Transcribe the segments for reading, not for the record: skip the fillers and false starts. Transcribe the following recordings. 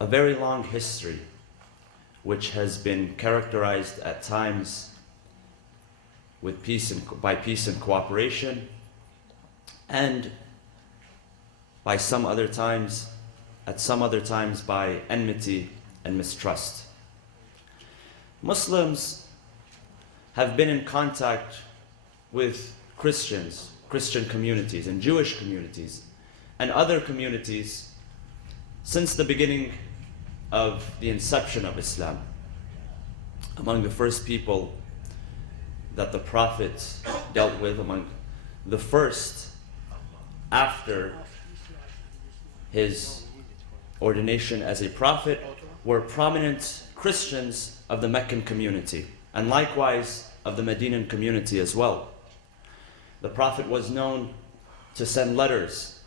a very long history which has been characterized at times with by peace and cooperation, and at some other times by enmity and mistrust. Muslims have been in contact with Christian communities and Jewish communities and other communities since the beginning of the inception of Islam. Among the first people that the Prophet dealt with, among the first after his ordination as a prophet, were prominent Christians of the Meccan community, and likewise of the Medinan community as well. The Prophet was known to send letters,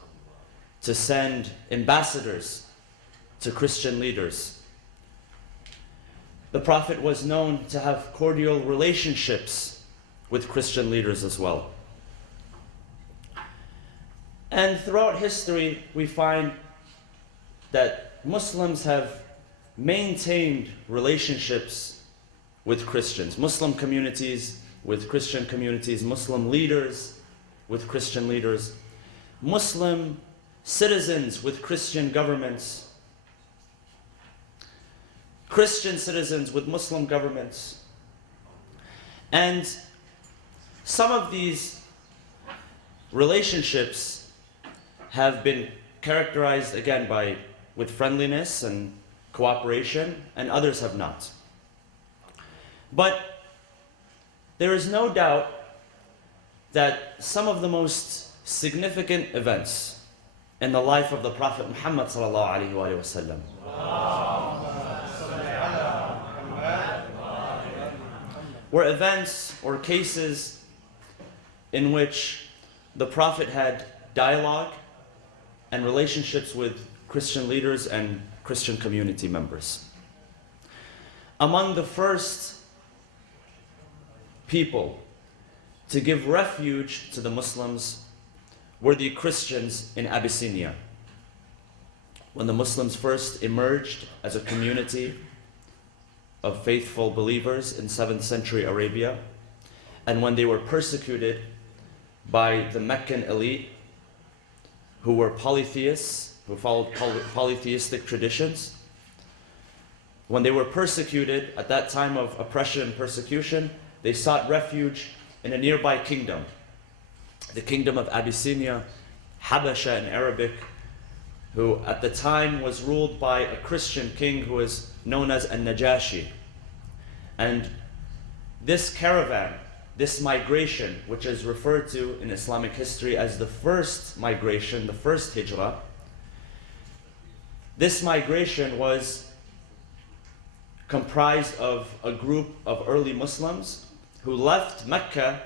to send ambassadors to Christian leaders. The Prophet was known to have cordial relationships with Christian leaders as well. And throughout history, we find that Muslims have maintained relationships with Christians, Muslim communities with Christian communities, Muslim leaders with Christian leaders, Muslim citizens with Christian governments, Christian citizens with Muslim governments. And some of these relationships have been characterized again with friendliness and cooperation, and others have not. But there is no doubt that some of the most significant events in the life of the Prophet Muhammad sallallahu alaihi wasallam were events or cases in which the Prophet had dialogue and relationships with Christian leaders and Christian community members. Among the first people to give refuge to the Muslims were the Christians in Abyssinia. When the Muslims first emerged as a community of faithful believers in 7th century Arabia, and when they were persecuted by the Meccan elite who were polytheists, who followed polytheistic traditions, when they were persecuted at that time of oppression and persecution, they sought refuge in a nearby kingdom, the kingdom of Abyssinia, Habasha in Arabic, who at the time was ruled by a Christian king who was known as An-Najashi. And this caravan, this migration, which is referred to in Islamic history as the first migration, the first hijrah, this migration was comprised of a group of early Muslims who left Mecca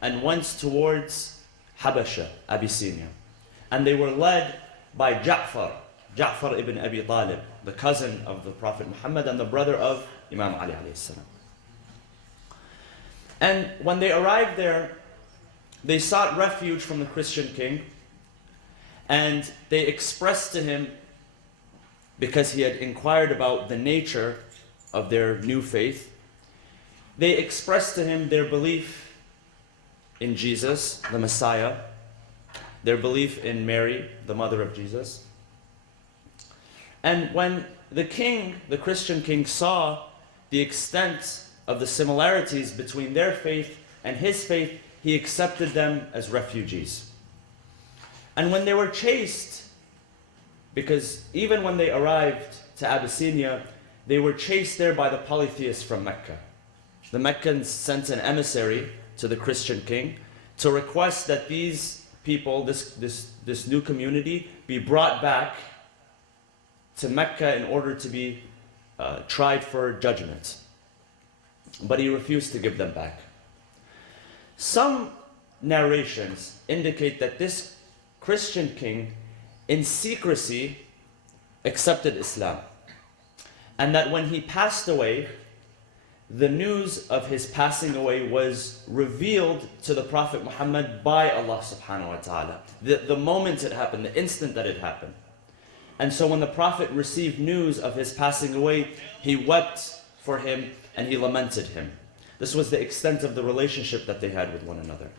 and went towards Habasha, Abyssinia. And they were led by Ja'far ibn Abi Talib, the cousin of the Prophet Muhammad and the brother of Imam Ali alayhi salam. And when they arrived there, they sought refuge from the Christian king, and they expressed to him, because he had inquired about the nature of their new faith, they expressed to him their belief in Jesus, the Messiah, their belief in Mary, the mother of Jesus. And when the king, the Christian king, saw the extent of the similarities between their faith and his faith, he accepted them as refugees. And when they were chased, because even when they arrived to Abyssinia, they were chased there by the polytheists from Mecca. The Meccans sent an emissary to the Christian king to request that these people, this new community, be brought back to Mecca in order to be tried for judgment. But he refused to give them back. Some narrations indicate that this Christian king, in secrecy, accepted Islam, and that when he passed away, the news of his passing away was revealed to the Prophet Muhammad by Allah subhanahu wa ta'ala. The moment it happened, the instant that it happened. And so when the Prophet received news of his passing away, he wept for him and he lamented him. This was the extent of the relationship that they had with one another.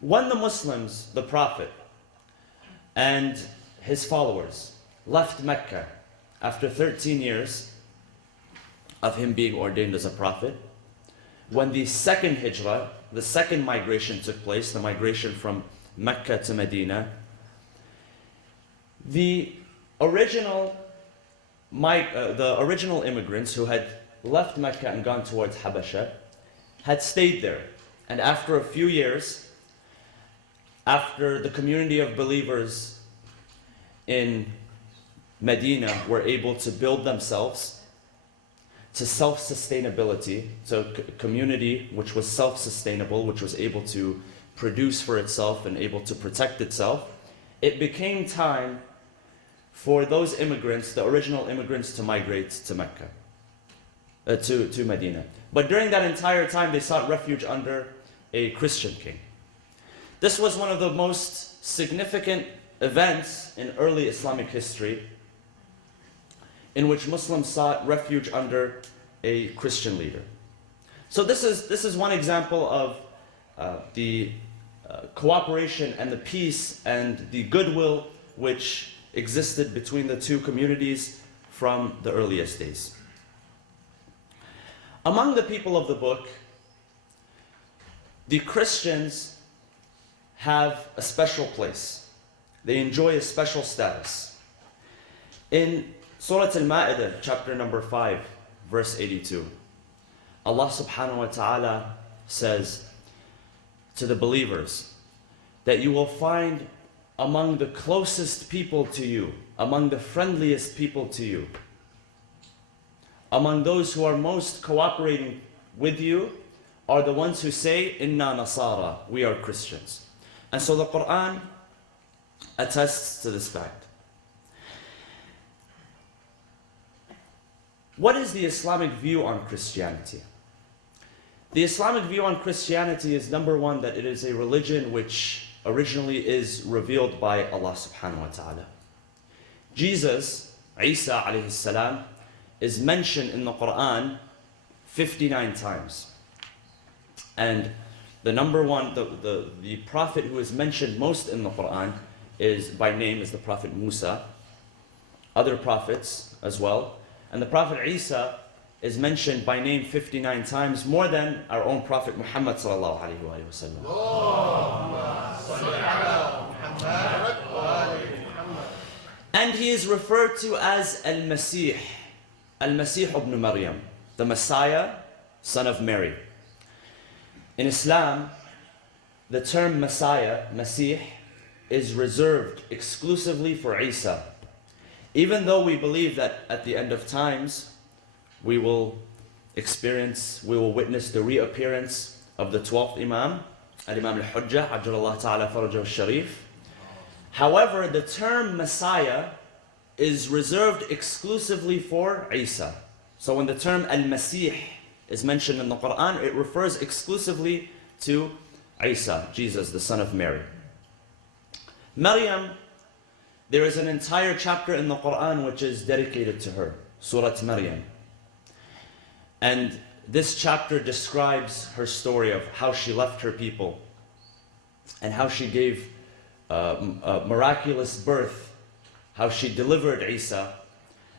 When the Muslims, the Prophet, and his followers left Mecca after 13 years of him being ordained as a prophet, when the second hijrah, the second migration took place, the migration from Mecca to Medina, the original immigrants who had left Mecca and gone towards Habasha had stayed there. And after a few years, after the community of believers in Medina were able to build themselves to self-sustainability, so a community which was self-sustainable, which was able to produce for itself and able to protect itself, it became time for those immigrants, the original immigrants, to migrate to Mecca, to Medina. But during that entire time, they sought refuge under a Christian king. This was one of the most significant events in early Islamic history in which Muslims sought refuge under a Christian leader. So this is one example of the cooperation and the peace and the goodwill which existed between the two communities from the earliest days. Among the people of the book, the Christians have a special place. They enjoy a special status. In Surah Al-Ma'idah, chapter number 5, verse 82, Allah subhanahu wa ta'ala says to the believers that you will find among the closest people to you, among the friendliest people to you, among those who are most cooperating with you are the ones who say, Inna Nasara, we are Christians. And so the Quran attests to this fact. What is the Islamic view on Christianity? The Islamic view on Christianity is, number one, that it is a religion which originally is revealed by Allah subhanahu wa ta'ala. Jesus, Isa alayhi salam, is mentioned in the Quran 59 times. And the number one, the prophet who is mentioned most in the Quran is, by name, is the Prophet Musa. Other prophets as well. And the Prophet Isa is mentioned by name 59 times, more than our own Prophet Muhammad sallallahu alaihi wasallam. And he is referred to as Al-Masih, Al-Masih ibn Maryam, the Messiah, son of Mary. In Islam, the term Messiah, Masih, is reserved exclusively for Isa. Even though we believe that at the end of times, we will witness the reappearance of the 12th Imam, Al-Imam Al-Hujjah, Ajjalallahu Ta'ala Farajahu Al-Sharif. However, the term Messiah is reserved exclusively for Isa. So when the term Al-Masih is mentioned in the Quran, it refers exclusively to Isa, Jesus, the son of Mary. Maryam, there is an entire chapter in the Quran which is dedicated to her, Surah Maryam. And this chapter describes her story of how she left her people and how she gave a miraculous birth, how she delivered Isa,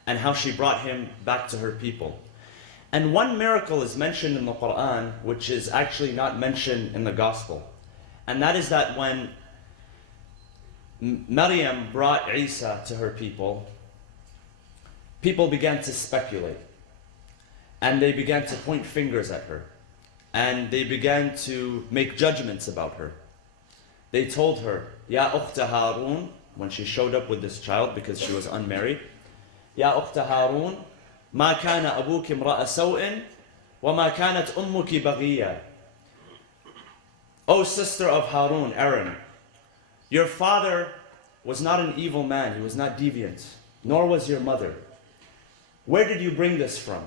and how she brought him back to her people. And one miracle is mentioned in the Quran which is actually not mentioned in the Gospel. And that is that when Maryam brought Isa to her people, people began to speculate. And they began to point fingers at her. And they began to make judgments about her. They told her, Ya Ukhta Harun, when she showed up with this child because she was unmarried, Ya Ukhta Harun, Ma kana abuki imra'a saw'in, wa ma kanat ummuki baghiya. O sister of Harun, Aaron, your father was not an evil man, he was not deviant, nor was your mother. Where did you bring this from?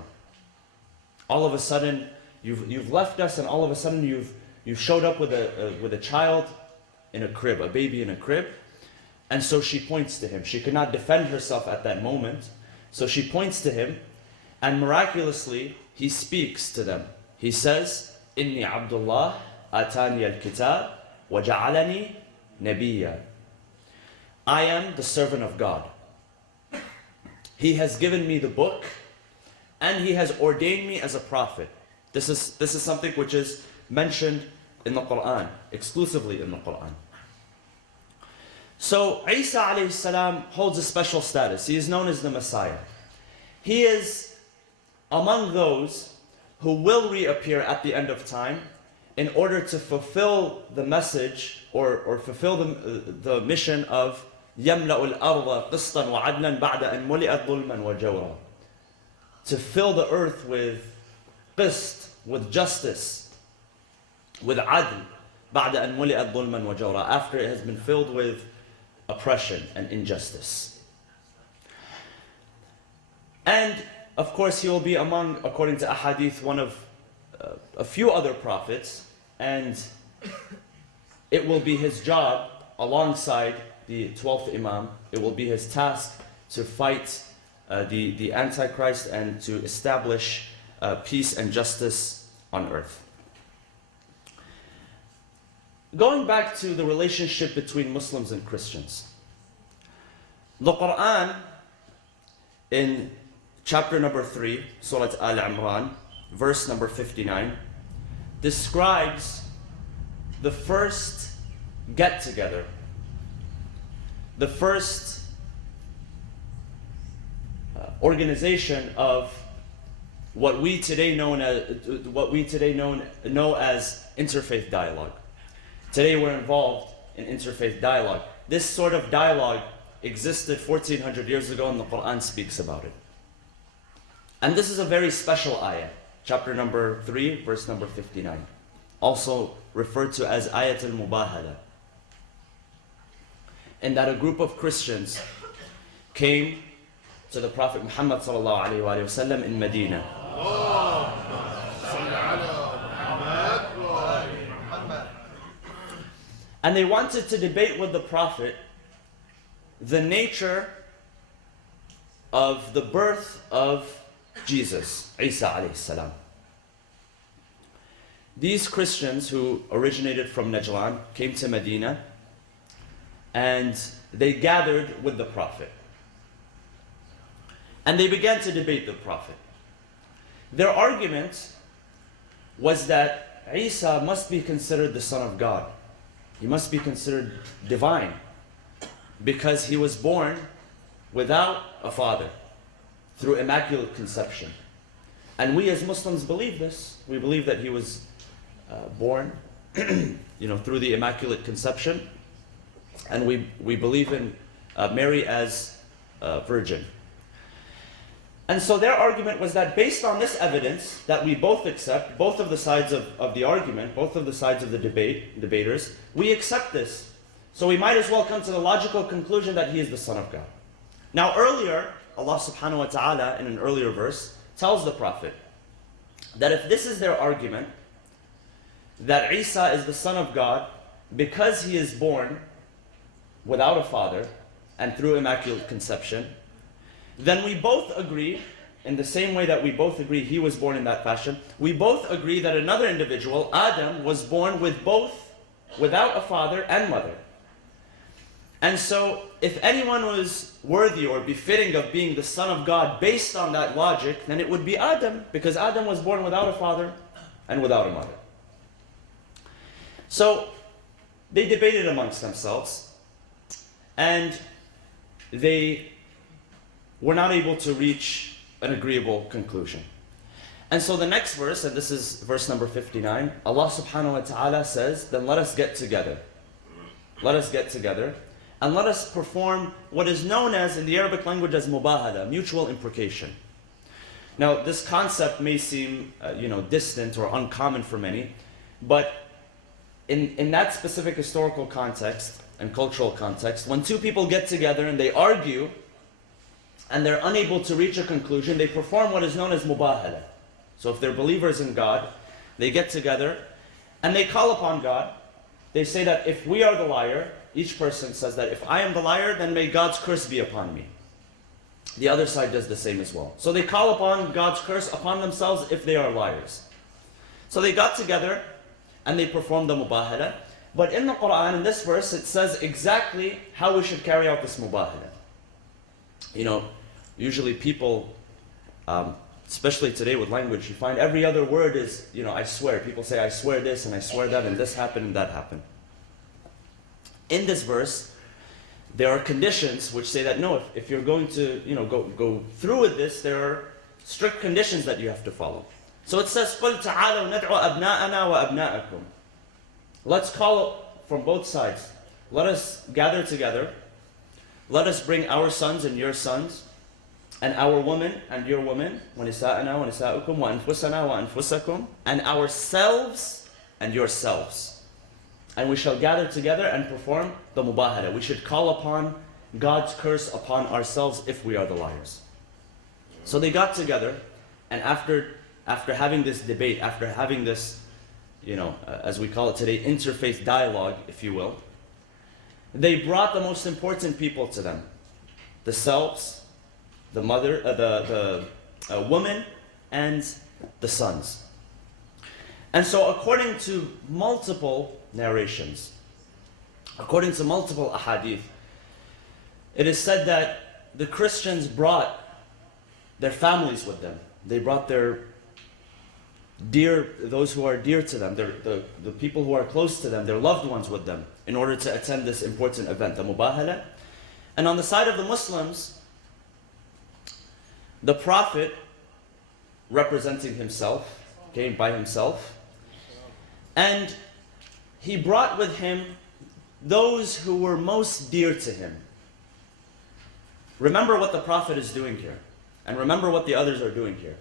All of a sudden, you've left us, and all of a sudden you've showed up with a child in a crib, a baby in a crib, And so she points to him. She could not defend herself at that moment. So she points to him, and miraculously, he speaks to them. He says, Inni Abdullah atani al-kitab wa ja'alani nabiyya. I am the servant of God. He has given me the book, and he has ordained me as a prophet. This is something which is mentioned in the Quran, exclusively in the Quran. So Isa alayhi salam holds a special status. He is known as the Messiah. He is among those who will reappear at the end of time in order to fulfill the message or fulfill the mission of يَمْلَأُ الْأَرْضَ قِسْطًا وَعَدْلًا بَعْدَ أَنْ مُلِئَتْ ظُلْمًا وَجَوْرًا. To fill the earth with qist, with justice, with adl, بعد أن ملئت ظلما وجورا, after it has been filled with oppression and injustice. And of course he will be among, according to ahadith, one of a few other prophets, and it will be his job, alongside the 12th Imam, it will be his task to fight the Antichrist and to establish peace and justice on earth. Going back to the relationship between Muslims and Christians. The Quran, in chapter number 3, Surah Al-Imran, verse number 59, describes the first get-together, the first organization of what we today know as interfaith dialogue. Today we're involved in interfaith dialogue. This sort of dialogue existed 1400 years ago, and the Quran speaks about it. And this is a very special ayah, chapter number 3, verse number 59, also referred to as Ayat al-Mubahala, in that a group of Christians came to the Prophet Muhammad sallallahu alaihi wasallam in Medina. And they wanted to debate with the Prophet the nature of the birth of Jesus, Isa alayhi salam. These Christians who originated from Najran came to Medina, and they gathered with the Prophet. And they began to debate the Prophet. Their argument was that Isa must be considered the Son of God. He must be considered divine because he was born without a father, through immaculate conception. And we as Muslims believe this. We believe that he was born through the immaculate conception. And we believe in Mary as a virgin. And so their argument was that based on this evidence that we both accept, both of the sides of the argument, both of the sides of the debaters, we accept this. So we might as well come to the logical conclusion that he is the Son of God. Now earlier, Allah subhanahu wa ta'ala in an earlier verse tells the Prophet that if this is their argument, that Isa is the Son of God because he is born without a father and through immaculate conception, then we both agree, in the same way that we both agree he was born in that fashion, we both agree that another individual, Adam, was born without a father and mother. And so, if anyone was worthy or befitting of being the Son of God based on that logic, then it would be Adam, because Adam was born without a father and without a mother. So, they debated amongst themselves, and they were not able to reach an agreeable conclusion. And so the next verse, and this is verse number 59, Allah subhanahu wa ta'ala says, then let us get together. Let us get together, and let us perform what is known as, in the Arabic language, as mubahala, mutual imprecation. Now, this concept may seem distant or uncommon for many, but in that specific historical context and cultural context, when two people get together and they argue, and they're unable to reach a conclusion, they perform what is known as mubahala. So if they're believers in God, they get together and they call upon God. They say that if we are the liar, each person says that if I am the liar, then may God's curse be upon me. The other side does the same as well. So they call upon God's curse upon themselves if they are liars. So they got together and they performed the mubahala. But in the Quran, in this verse, it says exactly how we should carry out this mubahala. You know, usually people, especially today with language, you find every other word is, you know, I swear. People say, I swear this and I swear that, and this happened and that happened. In this verse, there are conditions which say that no, if you're going to, you know, go through with this, there are strict conditions that you have to follow. So it says, قُلْ تَعَالَوْا نَدْعُ أَبْنَاءَنَا وَأَبْنَاءَكُمْ. Let's call from both sides. Let us gather together. Let us bring our sons and your sons, and our women and your women, وَنِسَاءَنَا وَنِسَاءُكُمْ وَأَنفُسَنَا وَأَنفُسَكُمْ, and ourselves and yourselves. And we shall gather together and perform the mubahala. We should call upon God's curse upon ourselves if we are the liars. So they got together, and after having this debate, after having this, you know, as we call it today, interfaith dialogue, if you will, they brought the most important people to them: the selves, the mother, the woman, and the sons. And so, according to multiple narrations, according to multiple ahadith, it is said that the Christians brought their families with them. They brought their those who are dear to them, the people who are close to them, their loved ones with them, in order to attend this important event, the mubahala. And on the side of the Muslims, the Prophet, representing himself, came by himself, and he brought with him those who were most dear to him. Remember what the Prophet is doing here, and remember what the others are doing here.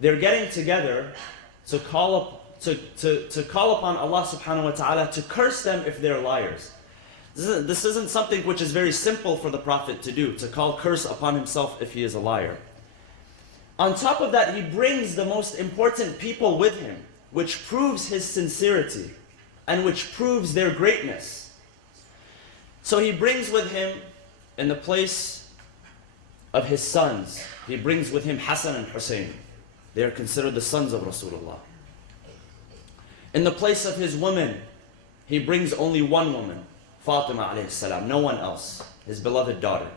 They're getting together to call upon Allah subhanahu wa ta'ala to curse them if they're liars. This isn't something which is very simple for the Prophet to do, to call curse upon himself if he is a liar. On top of that, he brings the most important people with him, which proves his sincerity and which proves their greatness. So he brings with him, in the place of his sons, he brings with him Hassan and Hussein. They are considered the sons of Rasulullah. In the place of his women, he brings only one woman, Fatima alayhi salam, no one else, his beloved daughter.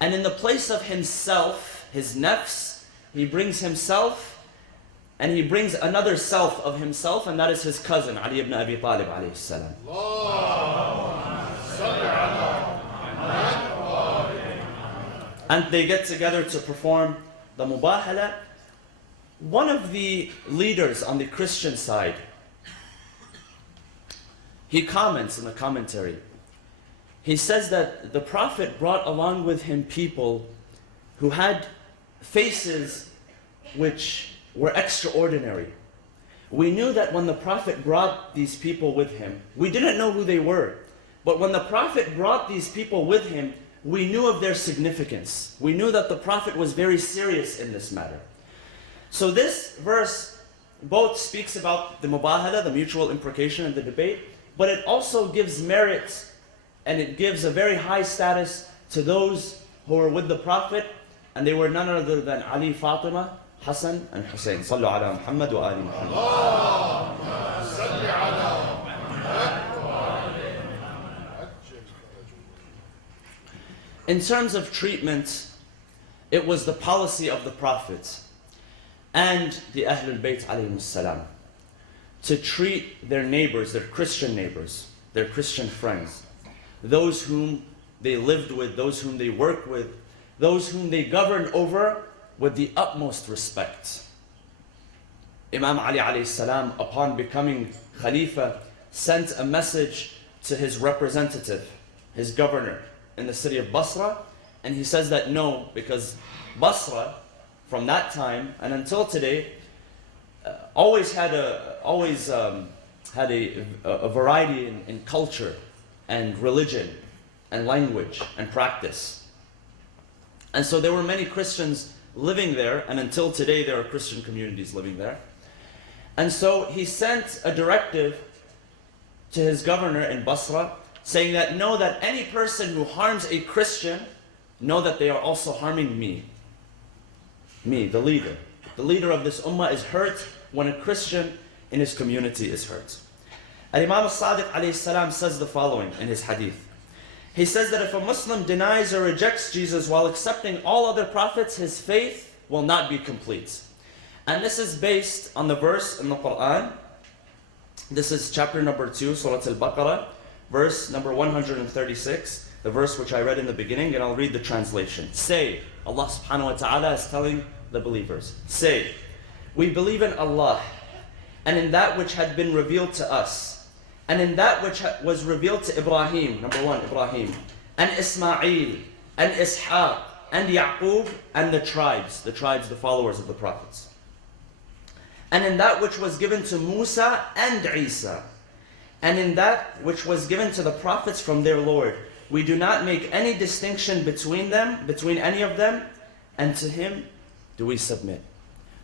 And in the place of himself, his nafs, he brings himself, and he brings another self of himself, and that is his cousin, Ali ibn Abi Talib alayhi salam. And they get together to perform the mubahala. One of the leaders on the Christian side, he comments in the commentary. He says that the Prophet brought along with him people who had faces which were extraordinary. We knew that when the Prophet brought these people with him, we didn't know who they were. But when the Prophet brought these people with him, we knew of their significance. We knew that the Prophet was very serious in this matter. So this verse both speaks about the mubahala, the mutual imprecation and the debate, but it also gives merit and it gives a very high status to those who were with the Prophet, and they were none other than Ali, Fatima, Hassan and Hussein. Sallu ala Muhammad wa ali Muhammad. In terms of treatment, it was the policy of the Prophet and the Ahlul Bayt alayhimus salam to treat their neighbors, their Christian neighbors, their Christian friends, those whom they lived with, those whom they worked with, those whom they governed over, with the utmost respect. Imam Ali alayhi salam, upon becoming Khalifa, sent a message to his representative, his governor in the city of Basra, and he says that no, because Basra, from that time and until today, always had a variety in culture and religion and language and practice. And so there were many Christians living there, and until today there are Christian communities living there. And so he sent a directive to his governor in Basra saying that know that any person who harms a Christian, know that they are also harming me. Me, the leader. The leader of this ummah is hurt when a Christian in his community is hurt. Imam al-Sadiq alayhi salam says the following in his hadith. He says that if a Muslim denies or rejects Jesus while accepting all other prophets, his faith will not be complete. And this is based on the verse in the Quran. This is chapter number 2, Surah Al-Baqarah, verse number 136, the verse which I read in the beginning, and I'll read the translation. Say, Allah subhanahu wa ta'ala is telling the believers, say, we believe in Allah, and in that which had been revealed to us, and in that which was revealed to Ibrahim, number 1, Ibrahim, and Ismail, and Ishaq, and Yaqub, and the tribes, the followers of the prophets. And in that which was given to Musa and Isa, and in that which was given to the prophets from their Lord. We do not make any distinction between any of them, and to him do we submit.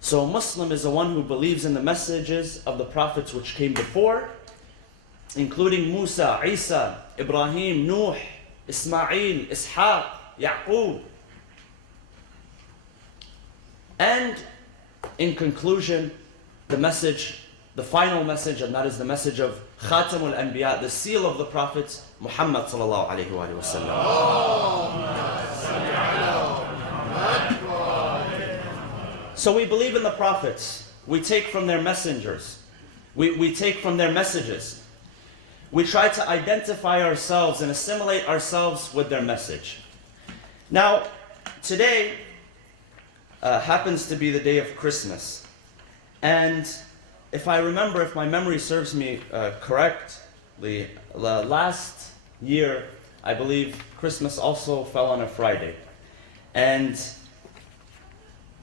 So a Muslim is the one who believes in the messages of the prophets which came before, including Musa, Isa, Ibrahim, Nuh, Ismail, Ishaq, Yaqub. And in conclusion, the final message, and that is the message of Khatamul Anbiya, the seal of the prophets, Muhammad sallallahu alayhi wa sallam. So we believe in the prophets. We take from their messengers. We take from their messages. We try to identify ourselves and assimilate ourselves with their message. Now, today happens to be the day of Christmas. And if my memory serves me correctly, last year, I believe Christmas also fell on a Friday. And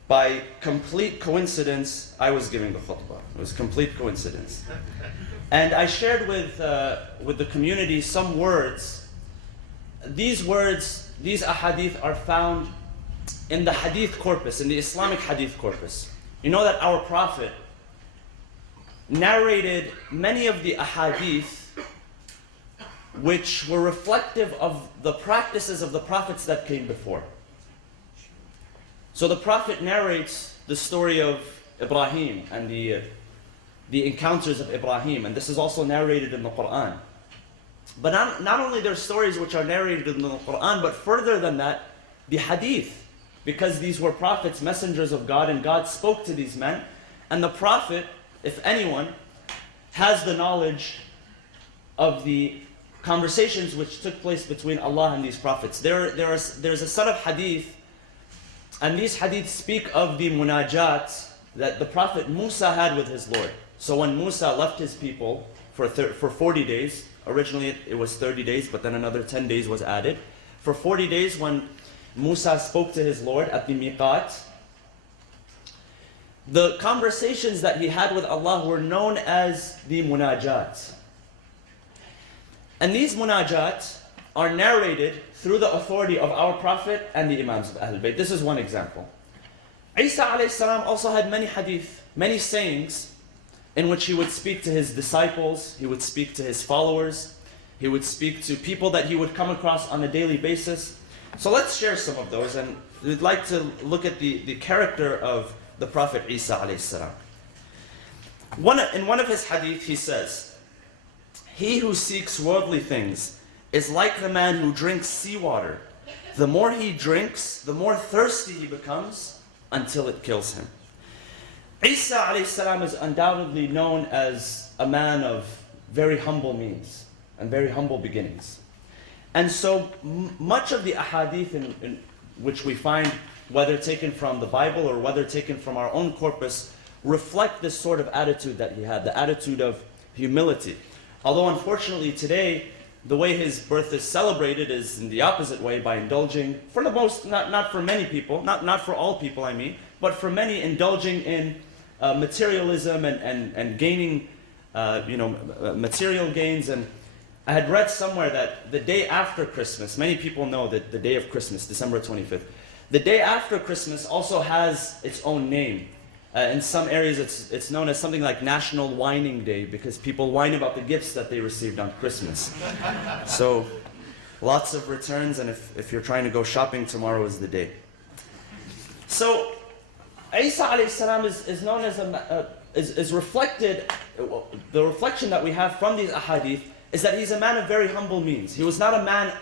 by complete coincidence, I was giving the khutbah. It was complete coincidence. And I shared with the community some words. These ahadith are found in the hadith corpus, in the Islamic hadith corpus. You know that our Prophet narrated many of the ahadith which were reflective of the practices of the prophets that came before. So the Prophet narrates the story of Ibrahim and the encounters of Ibrahim, and this is also narrated in the Quran. But not only there are stories which are narrated in the Quran, but further than that, the hadith. Because these were prophets, messengers of God, and God spoke to these men. And the Prophet, if anyone, has the knowledge of the conversations which took place between Allah and these prophets. There's a set of hadith, and these hadiths speak of the munajat that the Prophet Musa had with his Lord. So when Musa left his people for 40 days, originally it was 30 days, but then another 10 days was added. For 40 days when Musa spoke to his Lord at the miqat, the conversations that he had with Allah were known as the munajat. And these munajat are narrated through the authority of our Prophet and the Imams of Ahlul Bayt. This is one example. Isa alayhi salam also had many hadith, many sayings in which he would speak to his disciples, he would speak to his followers, he would speak to people that he would come across on a daily basis. So let's share some of those, and we'd like to look at the character of the Prophet Isa alayhi salam. In one of his hadith he says, "He who seeks worldly things is like the man who drinks seawater. The more he drinks, the more thirsty he becomes until it kills him." Isa alayhi salam is undoubtedly known as a man of very humble means and very humble beginnings. And so much of the ahadith in which we find, whether taken from the Bible or whether taken from our own corpus, reflect this sort of attitude that he had, the attitude of humility. Although unfortunately today, the way his birth is celebrated is in the opposite way, by indulging, for the most, not for many people, not for all people I mean, but for many, indulging in materialism and gaining material gains. And I had read somewhere that the day after Christmas, many people know that the day of Christmas, December 25th, the day after Christmas also has its own name. In some areas, it's known as something like National Whining Day because people whine about the gifts that they received on Christmas. So, lots of returns, and if you're trying to go shopping, tomorrow is the day. So, Isa alayhi salam is known as is reflected. The reflection that we have from these ahadith is that he's a man of very humble means. He was not a man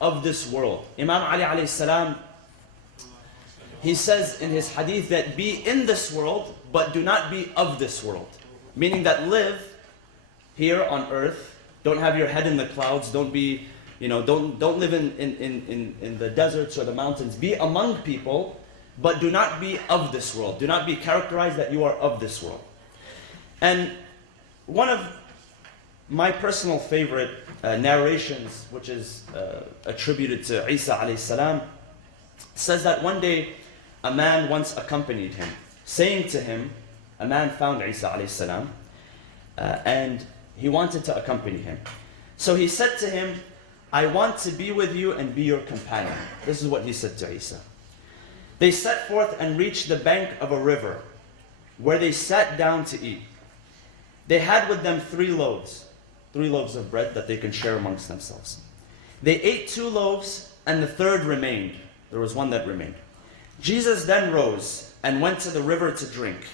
of this world. Imam Ali alayhi salam, he says in his hadith that be in this world, but do not be of this world. Meaning that live here on earth, don't have your head in the clouds, don't be, don't live in the deserts or the mountains. Be among people, but do not be of this world. Do not be characterized that you are of this world. And one of my personal favorite narrations, which is attributed to Isa alayhi salam, says that one day a man once accompanied him, saying to him, a man found Isa alayhi salam, and he wanted to accompany him. So he said to him, I want to be with you and be your companion. This is what he said to Isa. They set forth and reached the bank of a river, where they sat down to eat. They had with them 3 loaves of bread that they can share amongst themselves. They ate 2 loaves, and the 3rd remained. There was one that remained. Jesus then rose and went to the river to drink.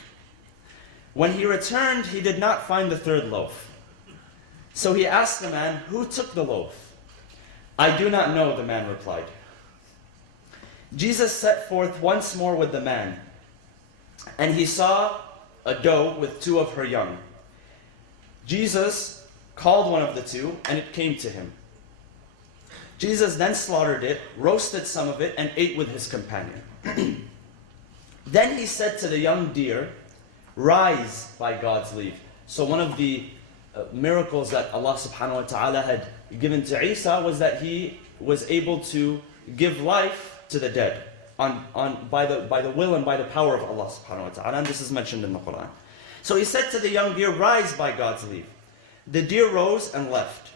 When he returned, he did not find the 3rd loaf. So he asked the man, who took the loaf? I do not know, the man replied. Jesus set forth once more with the man, and he saw a doe with 2 of her young. Jesus called one of the 2, and it came to him. Jesus then slaughtered it, roasted some of it, and ate with his companion. Then he said to the young deer, rise by God's leave. So one of the miracles that Allah subhanahu wa ta'ala had given to Isa was that he was able to give life to the dead by the will and by the power of Allah subhanahu wa ta'ala. And this is mentioned in the Quran. So he said to the young deer, rise by God's leave. The deer rose and left.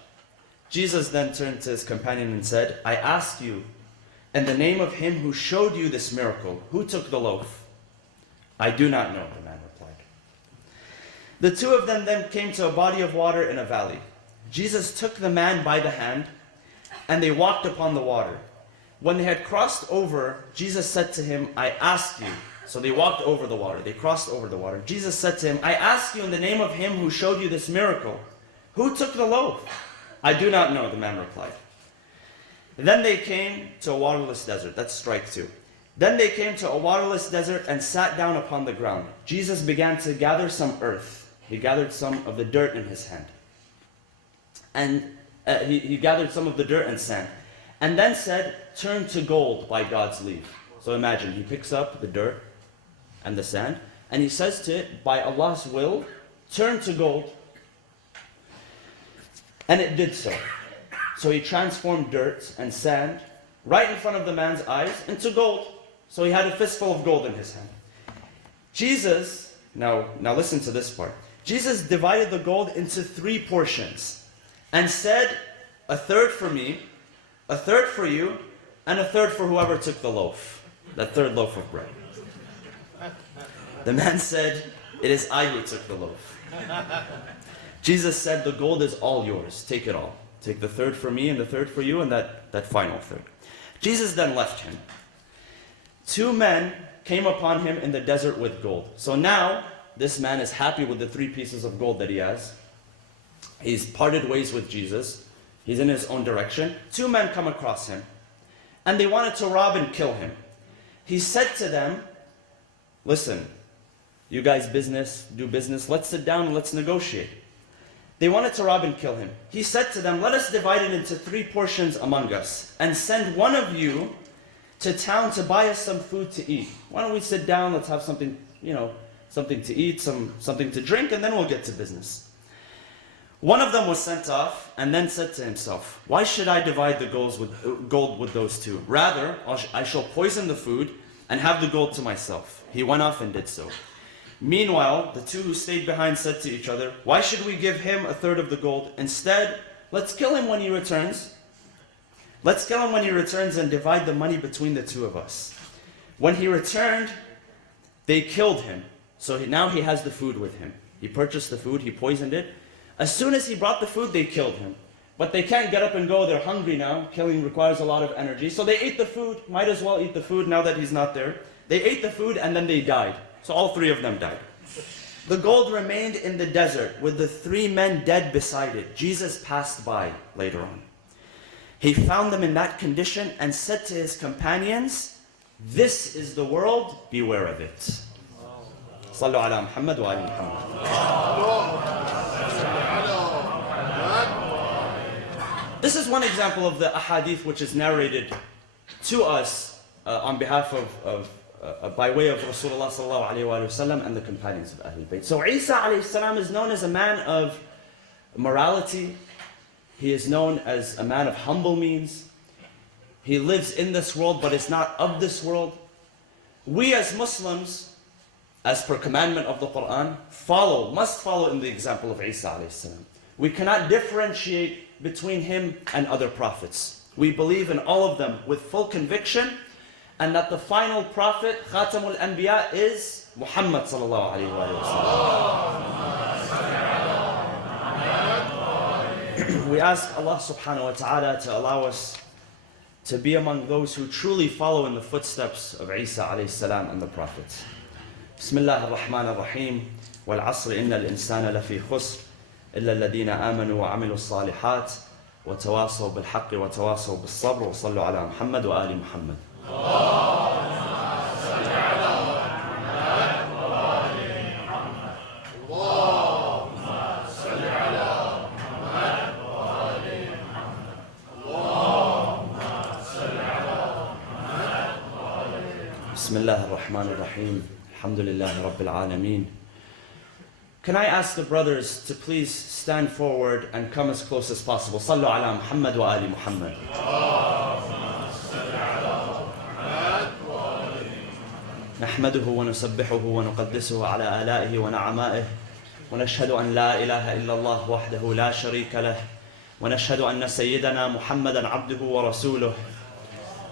Jesus then turned to his companion and said, I ask you, in the name of him who showed you this miracle, who took the loaf? I do not know, the man replied. The 2 of them then came to a body of water in a valley. Jesus took the man by the hand, and they walked upon the water. When they had crossed over, Jesus said to him, I ask you. So they walked over the water. They crossed over the water. Jesus said to him, I ask you in the name of him who showed you this miracle, who took the loaf? I do not know, the man replied. Then they came to a waterless desert. That's strike 2. Then they came to a waterless desert and sat down upon the ground. Jesus began to gather some earth. He gathered some of the dirt in his hand. And he gathered some of the dirt and sand. And then said, turn to gold by God's leave. So imagine, he picks up the dirt and the sand, and he says to it, by Allah's will, turn to gold. And it did so. So he transformed dirt and sand right in front of the man's eyes into gold. So he had a fistful of gold in his hand. Jesus, now listen to this part. Jesus divided the gold into 3 portions and said, a 3rd for me, a 3rd for you, and a 3rd for whoever took the loaf, that 3rd loaf of bread. The man said, it is I who took the loaf. Jesus said, the gold is all yours, take it all. Take the 3rd for me and the 3rd for you and that final 3rd. Jesus then left him. 2 men came upon him in the desert with gold. So now, this man is happy with the 3 pieces of gold that he has. He's parted ways with Jesus. He's in his own direction. 2 men come across him, and they wanted to rob and kill him. He said to them, listen, you guys do business, let's sit down and let's negotiate. They wanted to rob and kill him. He said to them, let us divide it into 3 portions among us, and send one of you to town to buy us some food to eat. Why don't we sit down, let's have something, something to eat, something to drink, and then we'll get to business. One of them was sent off, and then said to himself, why should I divide the gold with those 2? Rather, I shall poison the food and have the gold to myself. He went off and did so. Meanwhile, the 2 who stayed behind said to each other, why should we give him a 3rd of the gold? Instead, let's kill him when he returns. Let's kill him when he returns and divide the money between the 2 of us. When he returned, they killed him. So now he has the food with him. He purchased the food, he poisoned it. As soon as he brought the food, they killed him. But they can't get up and go, they're hungry now. Killing requires a lot of energy. So they ate the food, might as well eat the food now that he's not there. They ate the food and then they died. So all three of them died. The gold remained in the desert with the three men dead beside it. Jesus passed by later on. He found them in that condition and said to his companions, "This is the world, beware of it." Sallu ala Muhammad wa ali Muhammad. This is one example of the ahadith which is narrated to us on behalf of by way of Rasulullah sallallahu alayhi wa sallam and the companions of Ahlul Bayt. So Isa alayhi salam is known as a man of morality. He is known as a man of humble means. He lives in this world but is not of this world. We as Muslims, as per commandment of the Quran, must follow in the example of Isa alayhi salam. We cannot differentiate between him and other prophets. We believe in all of them with full conviction, and that the final prophet, Khatamul Anbiya, is Muhammad sallallahu alayhi wa sallam. We ask Allah subhanahu wa ta'ala to allow us to be among those who truly follow in the footsteps of Isa alayhi salam and the prophets. Bismillah ar-Rahman ar-Rahim. Wal-'asr inna al-insana lafi khusr illa alladhina amanu wa 'amilu s-salihat wa tawasaw bil-haqqi wa tawasaw bis-sabr wa sallu ala Muhammad wa ali Muhammad. Bismillah ar-Rahman ar-Rahim. Alhamdulillahi Rabbil Alameen. Can I ask the brothers to please stand forward and come as close as possible? Sallu ala Muhammad wa ali Muhammad. نحمده ونسبحه ونقدسه على آلائه ونعمائه ونشهد أن لا إله إلا الله وحده لا شريك له ونشهد أن سيدنا محمدا عبده ورسوله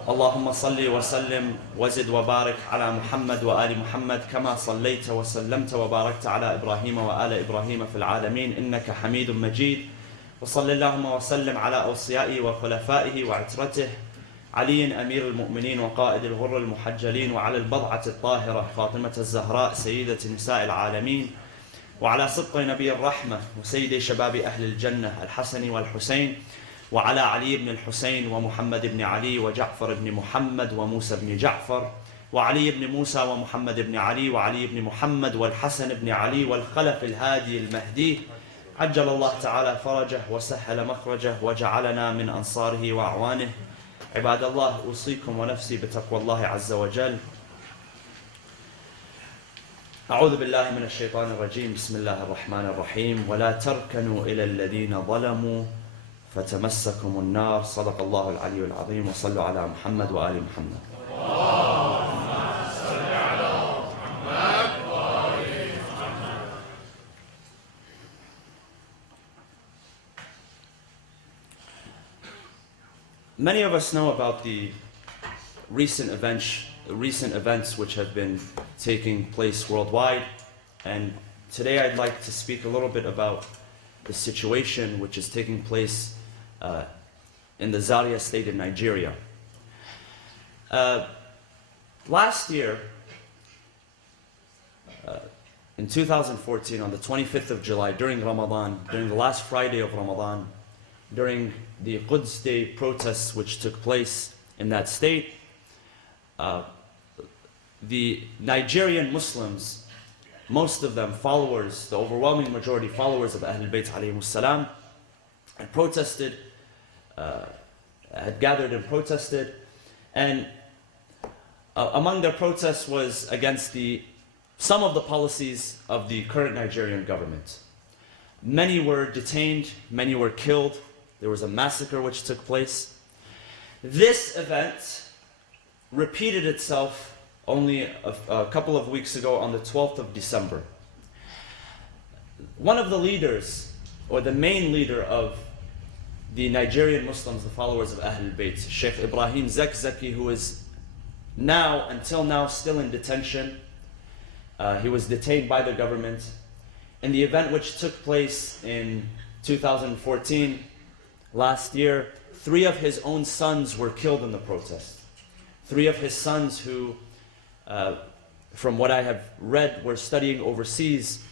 اللهم صل وسلم وزد وبارك على محمد وآل محمد كما صليت وسلمت وباركت على إبراهيم وآل إبراهيم في العالمين إنك حميد مجيد وصل اللهم وسلم على أوصيائه وخلفائه وعترته علي أمير المؤمنين وقائد الغر المحجلين وعلى البضعة الطاهرة فاطمة الزهراء سيدة نساء العالمين وعلى صدق نبي الرحمة وسيد شباب أهل الجنة الحسن والحسين وعلى علي بن الحسين ومحمد بن علي وجعفر بن محمد وموسى بن جعفر وعلي بن موسى ومحمد بن علي وعلي بن محمد والحسن بن علي والخلف الهادي المهدي عجل الله تعالى فرجه وسهل مخرجه وجعلنا من أنصاره وأعوانه. عباد الله أوصيكم ونفسي بتقوى الله عز وجل. أعوذ بالله من الشيطان الرجيم. بسم الله الرحمن الرحيم. ولا تركنوا إلى الذين ظلموا فتمسكم النار. صدق الله العلي العظيم. وصلوا على محمد وآل محمد. Many of us know about the recent events which have been taking place worldwide, and today I'd like to speak a little bit about the situation which is taking place in the Zaria state in Nigeria. Last year, in 2014, on the 25th of July, during Ramadan, during the last Friday of Ramadan, during the Quds Day protests which took place in that state, the Nigerian Muslims, most of them followers, the overwhelming majority followers of Ahlul Bayt alayhimus salam, had protested, had gathered and protested, and among their protests was against some of the policies of the current Nigerian government. Many were detained, many were killed. There was a massacre which took place. This event repeated itself only a couple of weeks ago on the 12th of December. One of the leaders, or the main leader of the Nigerian Muslims, the followers of Ahlul Bayt, Sheikh Ibrahim Zakzaki, who is until now, still in detention, He was detained by the government. In the event which took place in 2014, last year, 3 of his own sons were killed in the protest. 3 of his sons who, from what I have read, were studying overseas,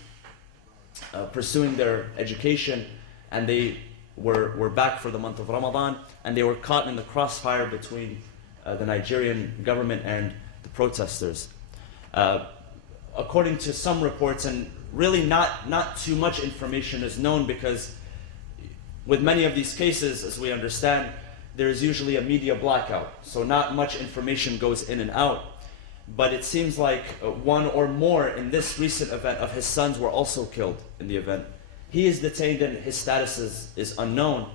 pursuing their education, and they were back for the month of Ramadan, and they were caught in the crossfire between the Nigerian government and the protesters. According to some reports, and really not too much information is known, because with many of these cases, as we understand, there is usually a media blackout, so not much information goes in and out. But it seems like 1 or more in this recent event of his sons were also killed in the event. He is detained and his status is unknown.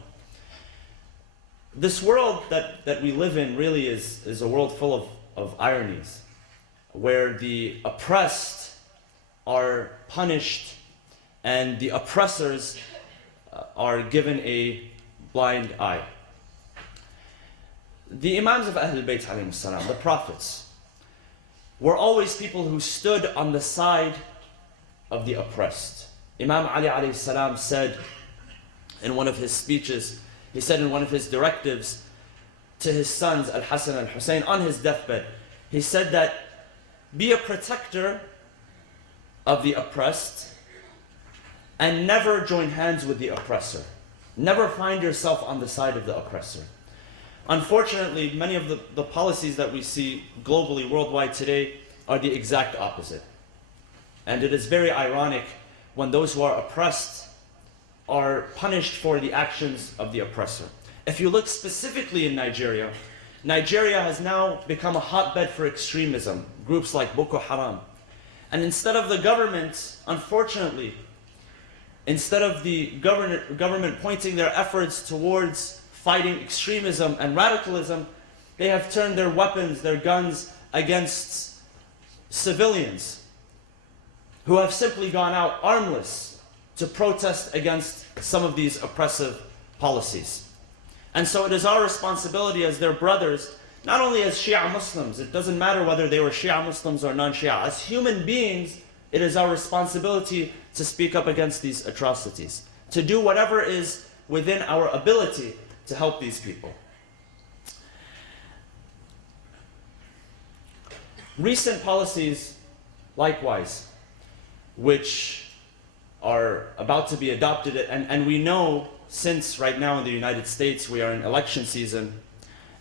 This world that we live in really is a world full of ironies, where the oppressed are punished and the oppressors are given a blind eye. The Imams of Ahlul Bayt alayhim salam, the prophets, were always people who stood on the side of the oppressed. Imam Ali alayhi salam said in one of his speeches, he said in one of his directives to his sons, Al-Hasan and Al-Hussein, on his deathbed, he said that, be a protector of the oppressed and never join hands with the oppressor. Never find yourself on the side of the oppressor. Unfortunately, many of the policies that we see globally, worldwide today, are the exact opposite. And it is very ironic when those who are oppressed are punished for the actions of the oppressor. If you look specifically in Nigeria, Nigeria has now become a hotbed for extremism, groups like Boko Haram. And instead of the government, unfortunately, instead of the government pointing their efforts towards fighting extremism and radicalism, they have turned their weapons, their guns, against civilians who have simply gone out armless to protest against some of these oppressive policies. And so it is our responsibility as their brothers, not only as Shia Muslims, it doesn't matter whether they were Shia Muslims or non-Shia, as human beings, it is our responsibility to speak up against these atrocities, to do whatever is within our ability to help these people. Recent policies, likewise, which are about to be adopted, and we know since right now in the United States we are in election season,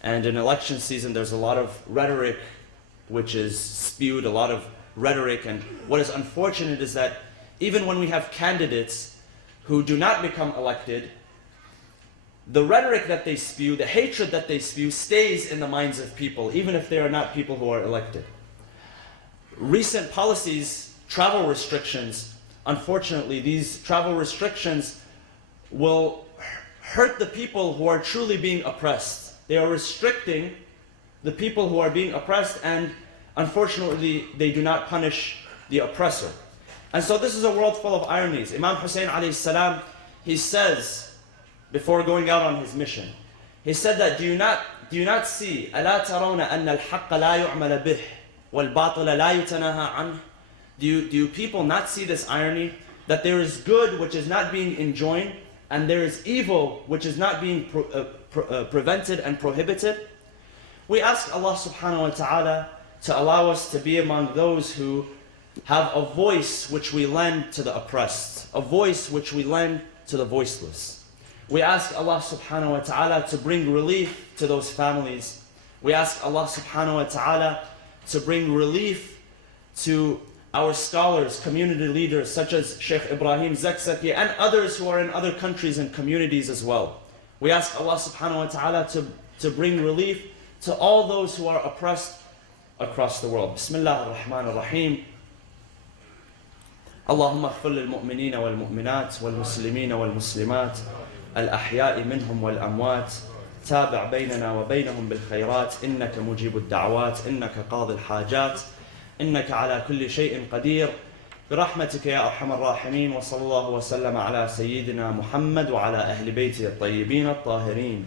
and in election season there's a lot of rhetoric which is spewed, a lot of rhetoric, and what is unfortunate is that even when we have candidates who do not become elected, the rhetoric that they spew, the hatred that they spew, stays in the minds of people, even if they are not people who are elected. Recent policies, travel restrictions, unfortunately, these travel restrictions will hurt the people who are truly being oppressed. They are restricting the people who are being oppressed, and unfortunately, they do not punish the oppressor. And so this is a world full of ironies. Imam Hussein alayhi salam, he says, before going out on his mission, he said that, do you not see, أَلَا تَرَوْنَ أَنَّ الْحَقَّ لَا يُعْمَلَ بِهِ وَالْبَاطِلَ لَا يُتَنَاهَى عَنْهُ? Do you people not see this irony? That there is good which is not being enjoined, and there is evil which is not being prevented and prohibited? We ask Allah subhanahu wa ta'ala to allow us to be among those who have a voice which we lend to the oppressed, a voice which we lend to the voiceless. We ask Allah subhanahu wa ta'ala to bring relief to those families. We ask Allah subhanahu wa ta'ala to bring relief to our scholars, community leaders such as Sheikh Ibrahim Zakzaki and others who are in other countries and communities as well. We ask Allah subhanahu wa ta'ala to bring relief to all those who are oppressed across the world. Bismillah ar-Rahman ar-Rahim. اللهم اغفر للمؤمنين والمؤمنات والمسلمين والمسلمات الأحياء منهم والأموات تابع بيننا وبينهم بالخيرات إنك مجيب الدعوات إنك قاضي الحاجات إنك على كل شيء قدير برحمتك يا أرحم الراحمين وصلى الله وسلم على سيدنا محمد وعلى أهل بيته الطيبين الطاهرين.